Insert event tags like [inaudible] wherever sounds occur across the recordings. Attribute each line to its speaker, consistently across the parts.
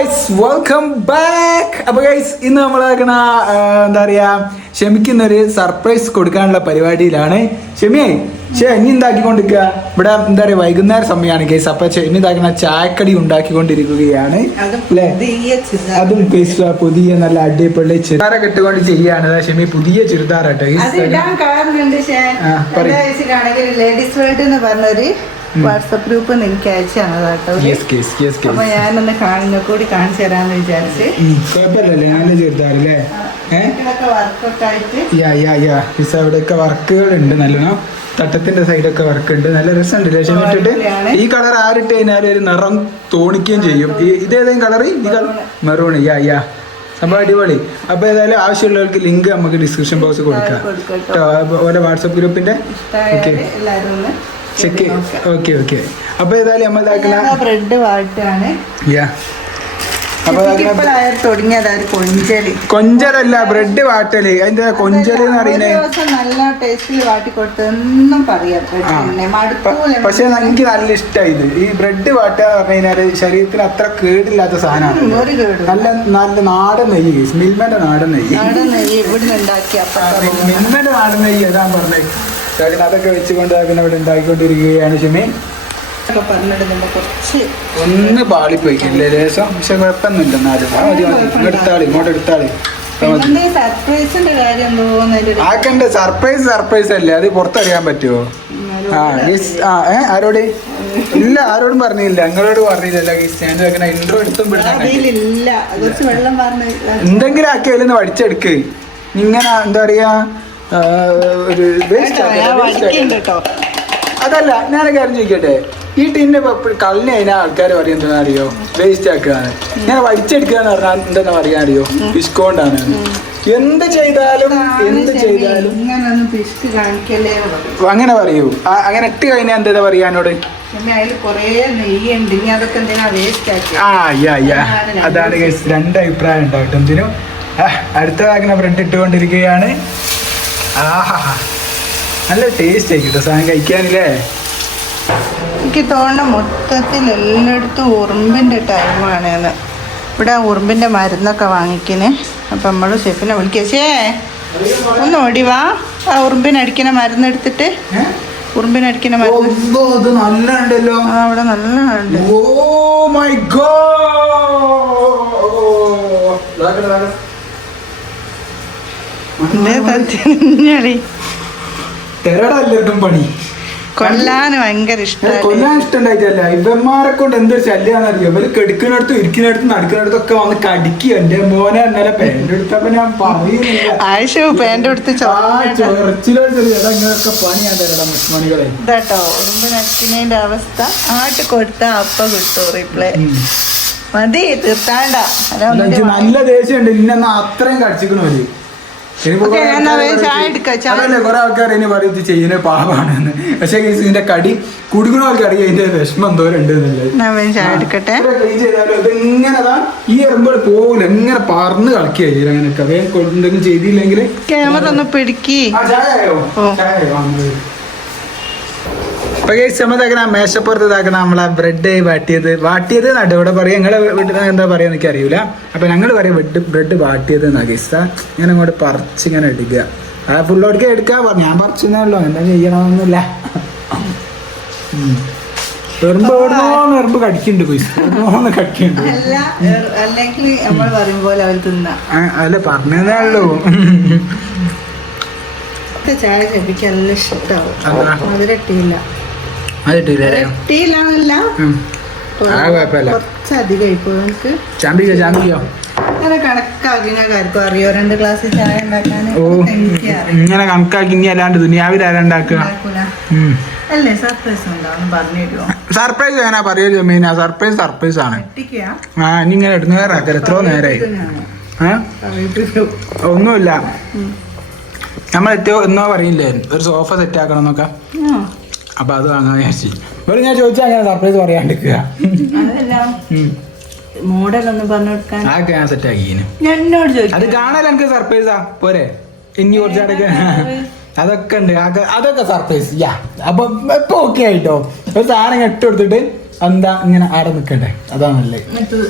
Speaker 1: Guys welcome back അപ്പൊ guys ഇന്ന് നമ്മളാക്കണ എന്താ പറയാ ക്ഷമിക്കുന്ന ഒരു സർപ്രൈസ് കൊടുക്കാനുള്ള പരിപാടിയിലാണ്. ക്ഷമിയേ ഷേ ഇനി ഉണ്ടാക്കിക്കൊണ്ടിരിക്കുക ഇവിടെ എന്താ പറയാ വൈകുന്നേര സമയമാണ് ഗൈസ് അപ്പൊ ഇതാക്കണ ചായക്കടി ഉണ്ടാക്കിക്കൊണ്ടിരിക്കുകയാണ്.
Speaker 2: അതും
Speaker 1: അല്ലേ. അതും ഗൈസ് പുതിയ നല്ല അടിപൊളി ചുരിദാറൊക്കെ കെട്ടുകൊണ്ട് ചെയ്യാണ് ക്ഷമി ഷെമി പുതിയ ചുരിദാറാട്ടോ
Speaker 2: ലേഡീസ് വേൾഡ് എന്ന് പറഞ്ഞൊരു വാട്സപ്പ് ഗ്രൂപ്പ് എനിക്ക് അയച്ചു തന്നതാട്ടോ അപ്പൊ ഞാനൊന്ന് കാണുന്ന കൂടി കാണിച്ചു തരാന്ന് വിചാരിച്ച്.
Speaker 1: കുഴപ്പമില്ലല്ലേ? വർക്കുകൾ ഉണ്ട് നല്ലോണം. തട്ടത്തിന്റെ സൈഡൊക്കെ വർക്ക് ഉണ്ട് നല്ല രസമുണ്ട് ലക്ഷം ഇട്ടിട്ട്? ഈ കളർ ആരിട്ട് കഴിഞ്ഞാൽ ഒരു നിറം തോണിക്കുകയും ചെയ്യും. ഈ ഇതേതെങ്കിലും കളർ ഈ കളർ മെറൂൺ യാ യാ. സംഭവം അടിപൊളി. അപ്പൊ ഏതായാലും ആവശ്യമുള്ളവർക്ക് ലിങ്ക് നമുക്ക് ഡിസ്ക്രിപ്ഷൻ ബോക്സ് കൊടുക്കാം. കേട്ടോ ഓരോ വാട്സപ്പ് ഗ്രൂപ്പിന്റെ? ഓക്കെ ചെക്ക് ഓക്കെ ഓക്കെ അപ്പൊ ഏതായാലും നമ്മൾ ഇതാക്കുന്ന
Speaker 2: ബ്രെഡ് വാട്ടാണ്
Speaker 1: യാ കൊഞ്ചലല്ല ബ്രെഡ് വാട്ടൽ. അതിന്റെ കൊഞ്ചൽ എന്ന് പറയുന്നത്
Speaker 2: ദിവസം നല്ല ടേസ്റ്റിൽ വാട്ടി കൊടുത്തെന്നും പറയാം
Speaker 1: പക്ഷെ എനിക്ക് നല്ല ഇഷ്ടമായി ഇത്. ഈ ബ്രെഡ് വാട്ട എന്ന് പറഞ്ഞു കഴിഞ്ഞാൽ ശരീരത്തിന് അത്ര കേടില്ലാത്ത സാധനമാണ് നല്ല നല്ല നാടൻ നെയ്യ് മിൽമന്റെ നാടൻ നെയ്യ്. മിൽമന്റെ നാടൻ നെയ്യ് അതാ പറഞ്ഞത്. അതൊക്കെ വെച്ചുകൊണ്ട് പിന്നെ ഇവിടെ ഉണ്ടാക്കിക്കൊണ്ടിരിക്കുകയാണ് ഷിമി. ഒന്ന് പാളിപ്പോയി ലേശം പക്ഷെ കുഴപ്പമൊന്നുമില്ല എന്നാലും. ആ മതി മതി. ഇങ്ങോട്ട് എടുത്താളി ഇങ്ങോട്ട് എടുത്താളി. ആക്കണ്ട സർപ്രൈസ് സർപ്രൈസ് അല്ലേ? അത് പുറത്തറിയാൻ പറ്റുമോ? ആ യെസ് ആ ഏ ആരോട്? ഇല്ല ആരോടും പറഞ്ഞില്ല. നിങ്ങളോട് പറഞ്ഞില്ല ഈ ഞാൻ വെക്കണ ഇൻട്രോ എടുത്തും എന്തെങ്കിലും ആക്കിയാലും പഠിച്ചെടുക്ക് ഇങ്ങനെ എന്താ പറയാ ഒരു
Speaker 2: വേസ്റ്റ്
Speaker 1: അതല്ല ഞാൻ കാര്യം ചോദിക്കട്ടെ? ഈ ടീമിന്റെ കളിനെ അതിനാ ആൾക്കാർ പറയും എന്താണെന്ന് അറിയോ വേസ്റ്റ് ആക്കുകയാണ്. ഞാൻ വടിച്ചെടുക്കുക എന്ന് പറഞ്ഞാൽ എന്താ പറയാൻ അറിയോ? ഡിസ്കൗണ്ടാണ് എന്ത് ചെയ്താലും എന്ത് ചെയ്താലും അങ്ങനെ പറയൂ. അങ്ങനെ ഇട്ട് കഴിഞ്ഞാൽ എന്താ പറയാ എന്നോട്? അതാണ്. രണ്ട് അഭിപ്രായം ഉണ്ടാവും എന്തിനും അടുത്ത ഭാഗം ബ്രെഡ് ഇട്ടുകൊണ്ടിരിക്കുകയാണ് ആഹാ നല്ല ടേസ്റ്റ് ആയിക്കോട്ടെ സാധനം കഴിക്കാനില്ലേ
Speaker 2: എനിക്ക് തോന്നുന്നു മൊത്തത്തിൽ എല്ലായിടത്തും ഉറുമ്പിന്റെ ടൈമാണ് ഇവിടെ ഉറുമ്പിന്റെ മരുന്നൊക്കെ വാങ്ങിക്കിന് അപ്പം നമ്മൾ ഷെഫിനെ വിളിക്കുക ശേ ഒന്ന് ഓടിവാ ആ ഉറുമ്പിനടിക്കുന്ന മരുന്നെടുത്തിട്ട്
Speaker 1: ഓ,
Speaker 2: മരുന്ന്
Speaker 1: നല്ല ഉണ്ടല്ലോ
Speaker 2: ആ അവിടെ നല്ല ഉണ്ട്
Speaker 1: ഓ മൈ ഗോ തെരടല്ലേട്ടും പണി?
Speaker 2: കൊല്ലാൻ ഭയങ്കര
Speaker 1: ഏ,
Speaker 2: ഇഷ്ടമാണ്
Speaker 1: കൊല്ലാൻ ഇഷ്ടണ്ടായിട്ടല്ല ഇവന്മാരെ കൊണ്ട് എന്തൊരു ശല്യാന്നറിയോ ഇവർ കെടുക്കുന്നിടത്തും ഇരിക്കുന്നിടത്തും നടക്കുന്നിടത്തൊക്കെ വന്ന് കടിക്കുക. എന്റെ മോനെ ഇന്നലെ പാന്റ് എടുത്തപ്പോ ഞാൻ പറയുന്നില്ല.
Speaker 2: ആയിഷു പാന്റ്
Speaker 1: എടുത്ത് ചൊറച്ചിലോ ചെറിയ. അതങ്ങനെയൊക്കെ പണിയാ തരടാ മുസ്മാനികളെ
Speaker 2: ഇതാട്ടോ ഉറുമ്പിനടിക്കുന്നതിന്റെ അവസ്ഥ. ആട്ട് കൊടുത്താ അപ്പ കിട്ടും റിപ്ലൈ മതി തീർത്താണ്ട.
Speaker 1: നല്ല ദേഷ്യമുണ്ട് ഇന്നെന്നാ അത്രയും കടിച്ചിക്കണോ കുറെ ആൾക്കാർ ഇനി പറയും ഇത് ചെയ്യുന്ന പാവാണെന്ന് പക്ഷെ ഇതിന്റെ കടി കുടുക്കണവർക്ക് അറിയാം ഇതിന്റെ വിഷമം എന്തോരം ഉണ്ട് എന്നുള്ളത്.
Speaker 2: ഞാൻ വേഗം ചായ എടുക്കട്ടെ.
Speaker 1: ഈ എറുമ്പോൾ പോകില്ല ഇങ്ങനെ പറന്ന് കളിക്കുക അങ്ങനെയൊക്കെ. എന്തെങ്കിലും ചെയ്തില്ലെങ്കിൽ
Speaker 2: ക്യാമറ ഒന്ന് പിടിക്കി.
Speaker 1: ചായയോ ഇപ്പൊ സമയത്താക്കണ മേശപ്പുറത്ത് ഇതാക്കണ നമ്മളെ ബ്രെഡ് വാട്ടിയത്. വാട്ടിയത് നട്ട് ഇവിടെ പറയാം. നിങ്ങളെ വീട്ടിൽ എന്താ പറയാ എനിക്ക് അറിയില്ല അപ്പൊ ഞങ്ങൾ പറയും ബ്രെഡ് ബ്രെഡ് വാട്ടിയത് എന്നാ ഗൈസ ഇങ്ങനെ അങ്ങോട്ട് പറിച്ച് ഇങ്ങനെ എടുക്കുക ആ ഫുള്ളോടക്ക് എടുക്കുക പറഞ്ഞു. ഞാൻ പറിച്ചെന്നേ ഉള്ളൂ എന്താ ചെയ്യണമെന്നില്ല. എറുമ്പ് എറുമ്പ് കടിക്കുന്നുണ്ട് കടിക്കുന്നുണ്ട്
Speaker 2: അല്ല
Speaker 1: പറഞ്ഞതേ ഉള്ളൂ.
Speaker 2: ചായ നല്ല ഇഷ്ടാവും.
Speaker 1: അതാ.
Speaker 2: മധുരട്ടിയില്ല
Speaker 1: ഇങ്ങനെ കണക്കാക്കി ഇനി അല്ലാണ്ട് ദുനിയാവിൽ ആരാണ്ടാക്കുക
Speaker 2: സർപ്രൈസ്
Speaker 1: എങ്ങനെ? പറയുക മീന സർപ്രൈസ് സർപ്രൈസ് ആണ്. ആ ഇനി ഇങ്ങനെ ഇടുന്ന നേരാക്കര എത്രയോ നേരമായി ഏ? ഒന്നുമില്ല. നമ്മൾ എത്തിയോ എന്നോ പറയില്ലേ? ഒരു സോഫ സെറ്റ് ആക്കണം എന്നൊക്കെ അപ്പൊ അത് വാങ്ങാൻ വിചാരിച്ചു. ഇവിടെ ഞാൻ ചോദിച്ചാൽ അങ്ങനെ സർപ്രൈസ് പറയാണ്ടിരിക്കുക
Speaker 2: മോഡൽ ഒന്ന് പറഞ്ഞു കൊടുക്കാൻ.
Speaker 1: അതൊക്കെ ഞാൻ സെറ്റ് ആക്കിന്
Speaker 2: എന്നോട് ചോദിച്ചു
Speaker 1: അത് കാണാൻ എനിക്ക് സർപ്രൈസാ പോരെ. ഇനി കുറച്ചടക്ക അതൊക്കെ ഉണ്ട്. അതൊക്കെ- സർപ്രൈസ് യാ. അപ്പൊ ഇപ്പൊ ഓക്കെ ആയിട്ടോ? ഒരു സാധനം ഇട്ട് കൊടുത്തിട്ട് എന്താ ഇങ്ങനെ ആടെ നിക്കണ്ടേ? അതാണല്ലേ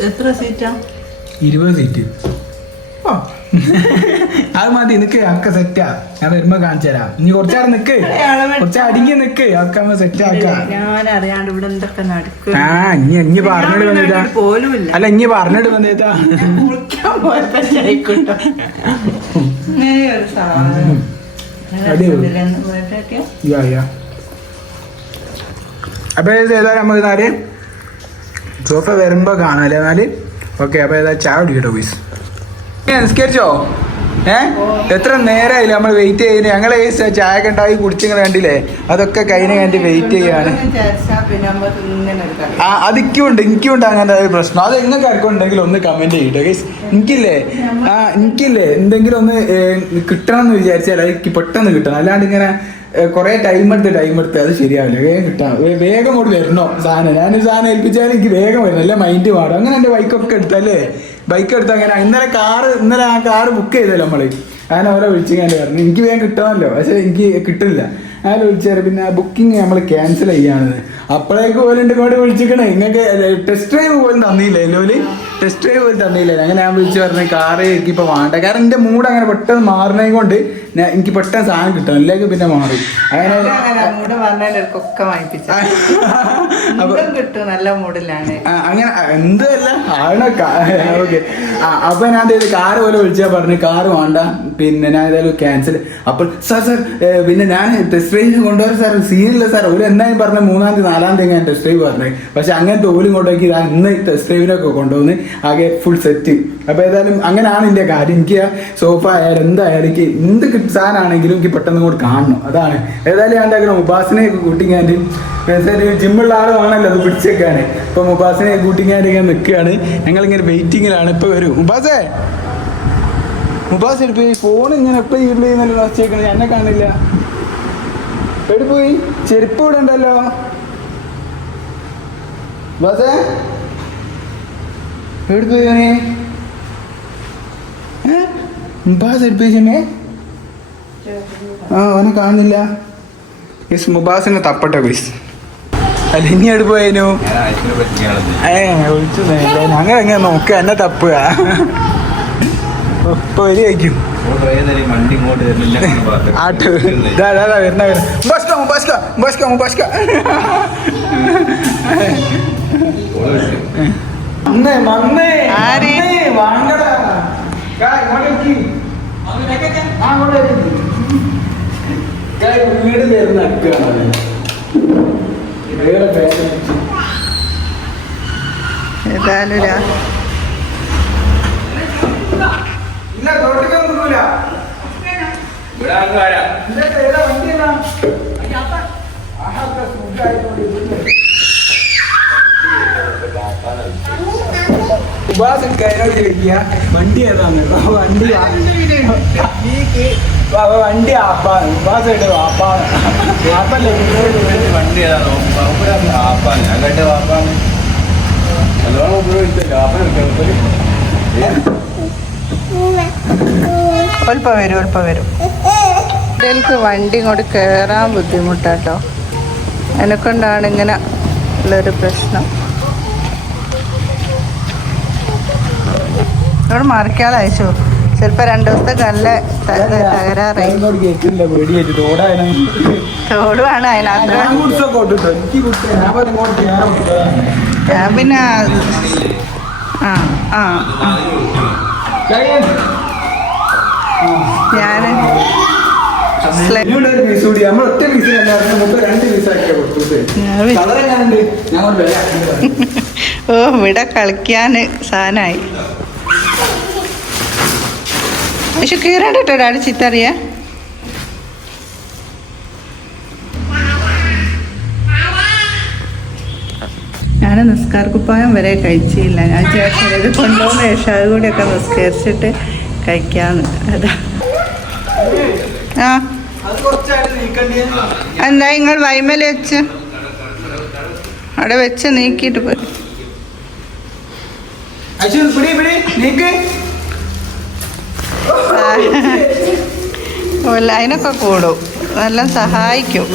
Speaker 2: എത്ര സീറ്റാ
Speaker 1: ഇരുപത് സീറ്റ് അത് മതി നിക്ക്. ഒക്കെ സെറ്റാ ഞാൻ വരുമ്പോ കാണിച്ചു തരാം. നീ കുറച്ചാടെ നിക്ക്. കുറച്ച് അടുങ്ങി നിക്ക്. ഒക്കെ സെറ്റ് ആക്കാം.
Speaker 2: ഞാൻ അറിയാണ്ട് ഇവിടെ എന്തൊക്കെ നടക്കും.
Speaker 1: ആ ഇനി ഇനി പറഞ്ഞിട്ട് വന്നേതാ
Speaker 2: പോലുമില്ല.
Speaker 1: അല്ല ഇനി പറഞ്ഞിട്ട് യാ അപ്പൊ ഇത് ഏതാ നമുക്ക് നാല്. സോഫ വരുമ്പോ കാണാല്ലേ എന്നാൽ ഓക്കെ അപ്പൊ ഏതാ ചായ കുടിക്കട്ടോ പീസ് നിസ്കരിച്ചോ? ഏ? എത്ര നേരമായില്ലേ നമ്മൾ വെയിറ്റ് ചെയ്യുന്നത് ഞങ്ങൾ ഈ ചായ കണ്ടായി ഉണ്ടാക്കി കുടിച്ചിങ്ങനെ കണ്ടില്ലേ? അതൊക്കെ കഴിഞ്ഞ് കണ്ടി വെയിറ്റ് ചെയ്യാണ് ആ അതിക്കുണ്ട് എനിക്കുണ്ട് അങ്ങനത്തെ ഒരു പ്രശ്നം. അത് നിങ്ങൾക്ക് ആർക്കുണ്ടെങ്കിൽ ഒന്ന് കമന്റ് ചെയ്യട്ടോ ഗൈസ് എനിക്കില്ലേ ആ എനിക്കില്ലേ എന്തെങ്കിലും ഒന്ന് കിട്ടണം എന്ന് വിചാരിച്ചാൽ എനിക്ക് പെട്ടെന്ന് കിട്ടണം. അല്ലാണ്ട് ഇങ്ങനെ കുറെ ടൈം എടുത്ത് ടൈം എടുത്ത് അത് ശരിയാവില്ല. വേഗം കിട്ടാ വേഗം ഇങ്ങോട്ട് വരണോ? സാധനം. ഞാൻ സാധനം ഏൽപ്പിച്ചാൽ എനിക്ക് വേഗം വരണം. അല്ലെ? മൈൻഡ് മാറും. അങ്ങനെ എന്റെ ബൈക്കൊക്കെ എടുത്തല്ലേ ബൈക്ക് എടുത്ത് അങ്ങനെ ഇന്നലെ കാറ് ഇന്നലെ ആ കാറ് ബുക്ക് ചെയ്തല്ലോ നമ്മൾ. ഞാൻ അവരെ വിളിച്ചു വിളിച്ചിങ്ങനെ പറഞ്ഞു. എനിക്ക് വേഗം കിട്ടണമല്ലോ പക്ഷെ എനിക്ക് കിട്ടില്ല. ഞാൻ വിളിച്ചാൽ പിന്നെ ബുക്കിംഗ് നമ്മൾ ക്യാൻസൽ ചെയ്യാണെന്ന് അപ്പോഴേക്ക് പോലും കൂടെ വിളിച്ചിരിക്കണേ നിങ്ങൾക്ക് ടെസ്റ്റ് ഡ്രൈവ് പോലും തന്നില്ല ടെസ്റ്റ് ഡ്രൈവ് പോലും തന്നില്ല? അങ്ങനെ ഞാൻ വിളിച്ച് പറഞ്ഞു കാറ് എനിക്ക് ഇപ്പൊ വേണ്ട. കാരണം എന്റെ മൂഡ് അങ്ങനെ പെട്ടെന്ന് മാറണേ കൊണ്ട് എനിക്ക് പെട്ടെന്ന് സാധനം കിട്ടും അല്ലെങ്കിൽ പിന്നെ മാറി. അങ്ങനെ
Speaker 2: അങ്ങനെ
Speaker 1: അപ്പൊ എന്തല്ല ആണൊക്കെ ഓക്കെ. അപ്പൊ ഞാൻ എന്തായാലും കാറ് പോലെ വിളിച്ചാൽ പറഞ്ഞു കാർ വേണ്ട പിന്നെ ഞാൻ ഏതായാലും ക്യാൻസൽ അപ്പോൾ സാർ സാർ പിന്നെ ഞാൻ ടെസ്റ്റ് ഡ്രൈവ് കൊണ്ടുപോകാൻ സാർ സീനില്ല സാർ ഒരു എന്തായാലും പറഞ്ഞ മൂന്നാം തീയതി നാലാം തീയതി ഞാൻ ടെസ്റ്റ് ഡ്രൈവ് പറഞ്ഞത് പക്ഷെ അങ്ങനത്തെ ഓലും കൊണ്ടുപോയി ഞാൻ ഇന്ന് ടെസ്റ്റ് ഡ്രൈവിനൊക്കെ കൊണ്ടുവന്ന് ആകെ ഫുൾ സെറ്റ് അപ്പൊ ഏതായാലും അങ്ങനെയാണ് എന്റെ കാര്യം. എനിക്ക് സോഫ ആയാലും എന്തായാലും എനിക്ക് എന്ത് സാധനമാണെങ്കിലും എനിക്ക് പെട്ടെന്ന് കൂടെ കാണണം. അതാണ്. ഏതായാലും ഞാൻ എന്താക്കണം ഉപാസനയൊക്കെ കൂട്ടിങ്ങാണ്ട് ജിമ്മുള്ള ആളുമാണല്ലോ അത് പിടിച്ചേക്കാണ് ഇപ്പൊ മുബാസിനെ കൂട്ടിങ്ങാണ്ട് ഇങ്ങനെ നിൽക്കുകയാണ് ഞങ്ങൾ ഇങ്ങനെ വെയിറ്റിങ്ങിലാണ് ഇപ്പൊ വരും. ഉപാസേ മുബാസ് എടുപ്പ്. ഫോൺ ഇങ്ങനെ എപ്പോ യൂസ് ചെയ്യുന്നല്ലോ വെച്ചേക്കണത് എന്നെ കാണില്ല. പോയി. ചെരുപ്പ് ഇവിടെ ഉണ്ടല്ലോ. മുബാസേ. എവിടെ പോയി? മുബാസ് എടുപ്പ് വെച്ചേ ആ അവനെ കാണുന്നില്ല. യെസ് മുബാസിനെ തപ്പട്ടെ പ്ലീസ് അല്ല ഇനി എടുപ്പോയനു വിളിച്ചു ഞങ്ങൾ എങ്ങനെ നോക്കുക? എന്നെ തപ്പുക. ഇപ്പൊ
Speaker 3: പറഞ്ഞു.
Speaker 1: ആട്ട്. വരുന്ന ബസ്ക ബസ്ക
Speaker 2: ആര്?
Speaker 1: മന്നേ, വാങ്ങടാ. വീട് വരുന്ന അക്കാണ് വേറെ പേര്
Speaker 2: ഏതായാലും
Speaker 1: ഇല്ല. തോട്ടിക്കൊന്നുമില്ല
Speaker 3: ഇവിടെ അങ്ങ് വരാം.
Speaker 1: ഉപാസൻ കയറോട് ചോദിക്കുക വണ്ടി ഏതാണ് വണ്ടി വണ്ടി ആപ്പാണ് ഉപാസയുടെ വാപ്പാണ് വാപ്പല്ലേ
Speaker 3: വണ്ടി ഏതാണ് ആപ്പാണ്. ഞാൻ കണ്ട വാപ്പാണ്. നല്ലോണം ഉപയോഗിച്ചല്ലോ. ഏ?
Speaker 2: ഒൽപ്പ വരും ഒൽപ്പ വരും എനിക്ക് വണ്ടി ഇങ്ങോട്ട് കയറാൻ ബുദ്ധിമുട്ടാട്ടോ എന്നെക്കൊണ്ടാണ് ഇങ്ങനെ ഉള്ളൊരു പ്രശ്നം ഇവിടെ മറിക്കാതെ അയച്ചു. ചിലപ്പോ രണ്ടു ദിവസത്തെ നല്ല തകരാറായി. തോടുവാണ് അതിനകത്ത്.
Speaker 1: ഞാൻ
Speaker 2: പിന്നെ ആ ആ ഞാൻ. ഞാൻ ഓ ഇവിടെ കളിക്കാൻ സാധനമായി. പക്ഷെ കീറണ്ടിട്ടോ ഒരാൾ ചിത്തറിയ. ഞാൻ നിസ്കാർക്കുപ്പായം വരെ കഴിച്ചില്ല. ഞാൻ ചേട്ടൻ ഇത് കൊണ്ടുപോകുന്ന ഏഷാവ് കൂടെയൊക്കെ നിസ്കരിച്ചിട്ട് കഴിക്കാന്ന്. അതാ. ആ. എന്താ നിങ്ങൾ വൈമല വെച്ച്? അവിടെ വെച്ച് നീക്കിയിട്ട് പോയി.
Speaker 1: അശ്വൻ പിടി പിടി നീക്ക്.
Speaker 2: അതിനൊക്കെ കൂടും. നല്ല സഹായിക്കും.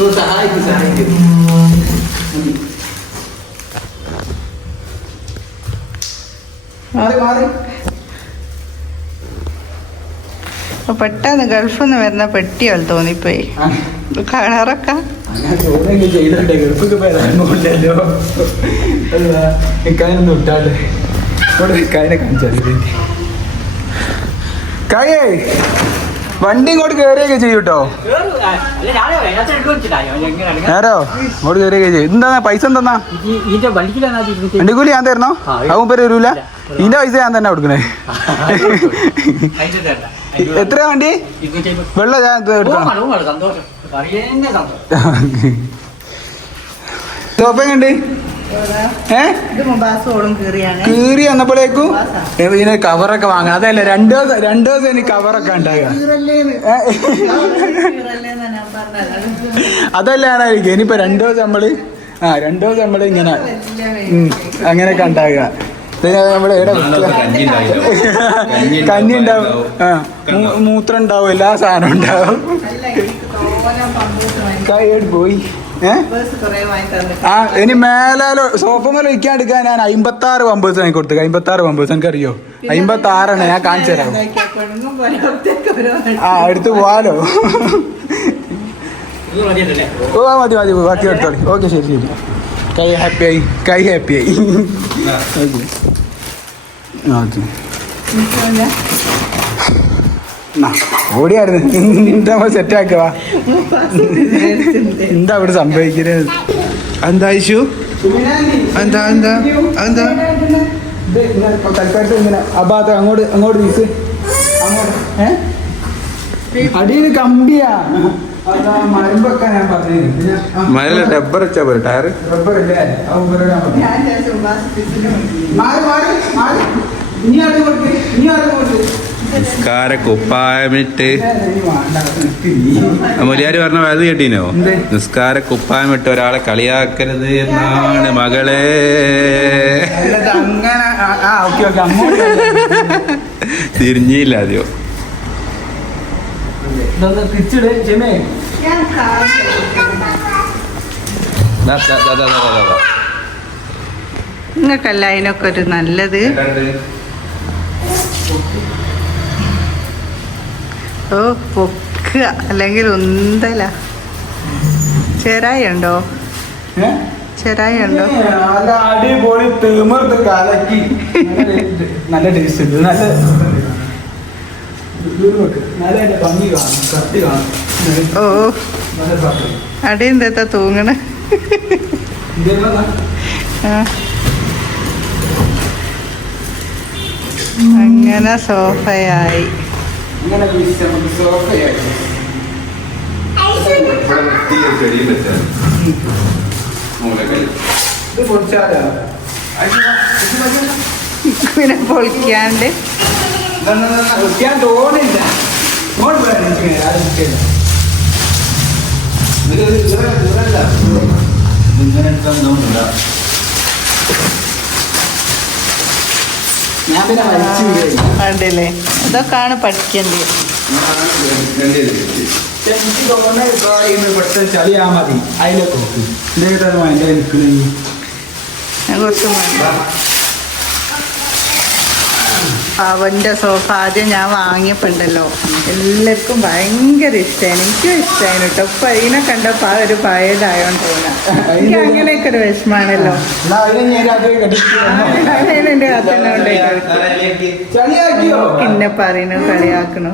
Speaker 2: പെട്ടെന്ന് ഗൾഫിൽ നിന്ന് വരുന്ന പെട്ടികൾ തോന്നിപ്പോയി.
Speaker 1: കാണാറൊക്കെ
Speaker 2: കളറൊക്കെ?
Speaker 1: ചെയ്തിട്ടുണ്ട്. ഗൾഫൊക്കെ ഇക്കാനൊന്നും ഇവിടെ ഇക്കാനെ കാണിച്ചത് കായേ വണ്ടി ഇങ്ങോട്ട് കയറിയൊക്കെ ചെയ്യൂ കേട്ടോ. നേരോ ഇങ്ങോട്ട് കയറിയൊക്കെ ചെയ്യും. എന്താ പൈസ എന്താ
Speaker 4: വണ്ടി
Speaker 1: കൂലി ഞാൻ തരണോ അവൻ പേര് വരൂല ഇതിന്റെ പൈസ ഞാൻ തന്നെ കൊടുക്കണേ. എത്ര വണ്ടി? വെള്ള ഞാൻ എടുക്കണം
Speaker 4: സന്തോഷം. പറയുന്നേ സന്തോഷം
Speaker 1: ഏ?
Speaker 2: ഇത് മുബാസ് ഓളും കീറിയാണ്.
Speaker 1: കീറി വന്നപ്പോഴേക്കും ഇതിന് കവറൊക്കെ വാങ്ങണം അതല്ല രണ്ടു ദിവസം രണ്ടു ദിവസം ഇനി കവറൊക്കെ ഉണ്ടാകുക? അതല്ല ആണായിരിക്കും ഇനിയിപ്പോ രണ്ടു ദിവസം നമ്മൾ ആ രണ്ടു ദിവസം നമ്മൾ ഇങ്ങനെ അങ്ങനെയൊക്കെ ഉണ്ടാകുക?
Speaker 3: കഞ്ഞി
Speaker 1: ഉണ്ടാവും ആ മൂത്രം ഉണ്ടാവും എല്ലാ സാധനവും ഉണ്ടാവും. കൈ പോയി. ആ ഇനി മേലെ സോഫ മേലെ ഇരിക്കാണ്ടിരിക്കാൻ എടുക്കാൻ ഞാൻ അമ്പത്തി ആറ് പമ്പേഴ്സ് എനിക്ക് കൊടുത്തു. അമ്പത്തി ആറ് പമ്പേഴ്സ് എനിക്കറിയോ അമ്പത്തി ആറാണ് ഞാൻ കാണിച്ചു തരാം ആ എടുത്ത് പോവാലോ. ഓ ആ, മതി മതി ബാക്കി എടുത്തോളി. ഓക്കെ ശരി ശരി. കൈ ഹാപ്പി ആയി കൈ ഹാപ്പി ആയി ഓക്കെ. ഓക്കെ ഓടിയായിരുന്നു എന്താ സെറ്റ് ആക്കുക എന്താ അവിടെ സംഭവിക്കുന്നത്
Speaker 3: എന്താ ഇഷ്യൂ എന്താ എന്താ എന്താ?
Speaker 1: തൽക്കാലത്ത് ഇങ്ങനെ ഭാഗത്ത് അങ്ങോട്ട് അങ്ങോട്ട് വീസ്. അങ്ങോട്ട് അടിയിൽ കമ്പിയാ. അതാ മരമ്പൊക്കെ ഞാൻ പറഞ്ഞു
Speaker 3: മല ഡബ്ബർ വെച്ചാ പോരെ ടയർ
Speaker 1: റബ്ബർ ഇല്ലേ? ഇവരോട് ഞാൻ പറഞ്ഞു.
Speaker 3: വയത് കേട്ടീനോ? നിസ്കാര കുപ്പായമിട്ട് ഒരാളെ കളിയാക്കരുത് എന്നാണ് മകളെ. [laughs] തിരിഞ്ഞില്ല അതെയോ.
Speaker 2: നിങ്ങൾക്കല്ല അതിനൊക്കെ ഒരു നല്ലത്. ഓ പൊക്കുക. അല്ലെങ്കിൽ ഉന്തല. ചെറായി ഉണ്ടോ? ചെറായി ഉണ്ടോ
Speaker 1: നല്ല അടിപൊളി തീമർത്ത് കലക്കി. നല്ല ടേസ്റ്റ് ഉണ്ട്. നല്ല
Speaker 2: ഓ.
Speaker 1: അടി
Speaker 2: എന്താ തൂങ്ങണ? അങ്ങനെ സോഫയായി
Speaker 1: ഇങ്ങനെ വീശി നമുക്ക് സോഫയായി.
Speaker 3: ഇവിടെ ഒരു ചെടിയും വെച്ചാൽ
Speaker 1: പൊടിച്ചാലോ? അയ്യോ, ഇത് മതി.
Speaker 2: പിന്നെ പൊളിക്കാണ്ട്
Speaker 1: പൊടിക്കാൻ തോന്നില്ല
Speaker 3: ദൂരെ ദൂരല്ല ഇങ്ങനെ എടുക്കാൻ തോന്നുന്നില്ല
Speaker 1: ഞാൻ പിന്നെ വലിച്ചു വിടുകയില്ല.
Speaker 2: കണ്ടില്ലേ? ഇതൊക്കെയാണ് പഠിക്കേണ്ടത്.
Speaker 1: എനിക്ക് ഇന്ന് ഇവിടുത്തെ ചളിയാ മതി. അതിലൊക്കെ
Speaker 2: കുറച്ച് അവന്റെ സോഫ ആദ്യം ഞാൻ വാങ്ങിയപ്പോണ്ടല്ലോ. എല്ലാവർക്കും ഭയങ്കര ഇഷ്ടമാണ് എനിക്കും ഇഷ്ടമാണ് കേട്ടോ. ഇപ്പൊ അതിനെ കണ്ടപ്പോൾ ആ ഒരു പഴയതായോണ്ട് തോന്നുന്നു എനിക്ക് അങ്ങനെയൊക്കെ ഒരു വിഷമാണല്ലോ. കത്തന്നെ പിന്നെ പറയുന്നു കളിയാക്കണു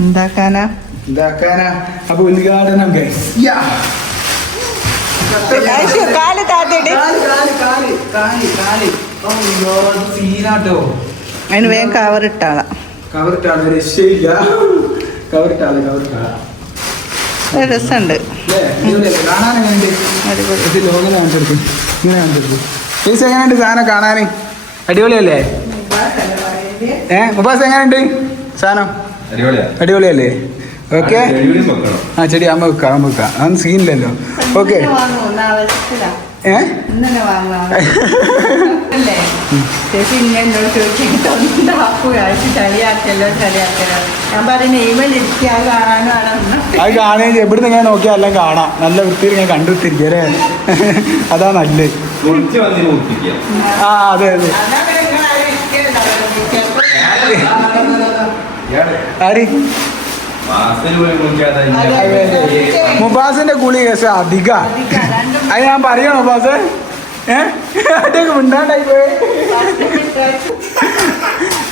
Speaker 2: എന്താക്കാനാ?
Speaker 1: എന്താക്കാനാ? അപ്പൊ ഉദ്ഘാടനം.
Speaker 2: കാൽ താത്തിട്ട്
Speaker 1: സീനാട്ടോ.
Speaker 2: അതിന് വേഗം കവർ ഇട്ടാളാ
Speaker 1: കവറിട്ടാൾ രക്ഷയില്ല കവർ ഇട്ടാളെ കവർ
Speaker 2: ഒരു രസമുണ്ട്
Speaker 1: എങ്ങനെയുണ്ട് സാധനം കാണാന് അടിപൊളിയല്ലേ? ഏ മുബാസ് എങ്ങനെയുണ്ട് സാധനം?
Speaker 3: അടിപൊളിയാ.
Speaker 1: അടിപൊളിയല്ലേ? ഓക്കെ? ആ ചെടി അമ്മ വെക്കാം അമ്മ വെക്കാം. [laughs] അന്ന് സീനില്ലല്ലോ. ഓക്കെ. ഏ?
Speaker 2: ചേച്ചി ഇങ്ങനെ എന്നോട് ഞാൻ
Speaker 1: അത് കാണുകയും എവിടുന്ന് ഇങ്ങനെ നോക്കിയാൽ എല്ലാം കാണാം. നല്ല വൃത്തിയിൽ ഇങ്ങനെ കണ്ടുത്തിരിക്കും അല്ലേ? [laughs] അതാ നല്ലത്.
Speaker 3: മുറിപ്പിക്കുക.
Speaker 1: ആ അതെ അതെ. ആര്? മുബാസിന്റെ ഗുളി കേസ് അധിക. അത് ഞാൻ പറയാം മുബാസ്. ഏഹ് മിണ്ടാണ്ടായി പോയി.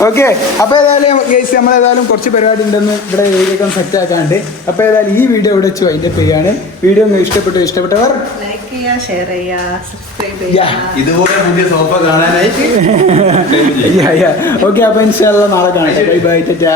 Speaker 1: ഓക്കെ. അപ്പൊ ഏതായാലും ഗേസ് നമ്മൾ ഏതായാലും കുറച്ച് പരിപാടി ഉണ്ടെന്ന് ഇവിടെ ഏരിയൊക്കെ സെറ്റ് ആക്കാണ്ട് അപ്പൊ ഏതായാലും ഈ വീഡിയോ ഇവിടെ വെച്ചു അതിന്റെ പേയാണ് വീഡിയോ ഇഷ്ടപ്പെട്ടു ഇഷ്ടപ്പെട്ടവർ
Speaker 2: ലൈക്ക് ചെയ്യുക ഷെയർ ചെയ്യുക സബ്സ്ക്രൈബ്
Speaker 1: Yeah.
Speaker 2: ചെയ്യുക
Speaker 3: ഇതുപോലെ പുതിയ സോഫ കാണാനായിട്ട് [laughs]
Speaker 1: ഓക്കെ അപ്പൊ ഇൻഷാല്ല നാളെ കാണാം. Bye bye tata.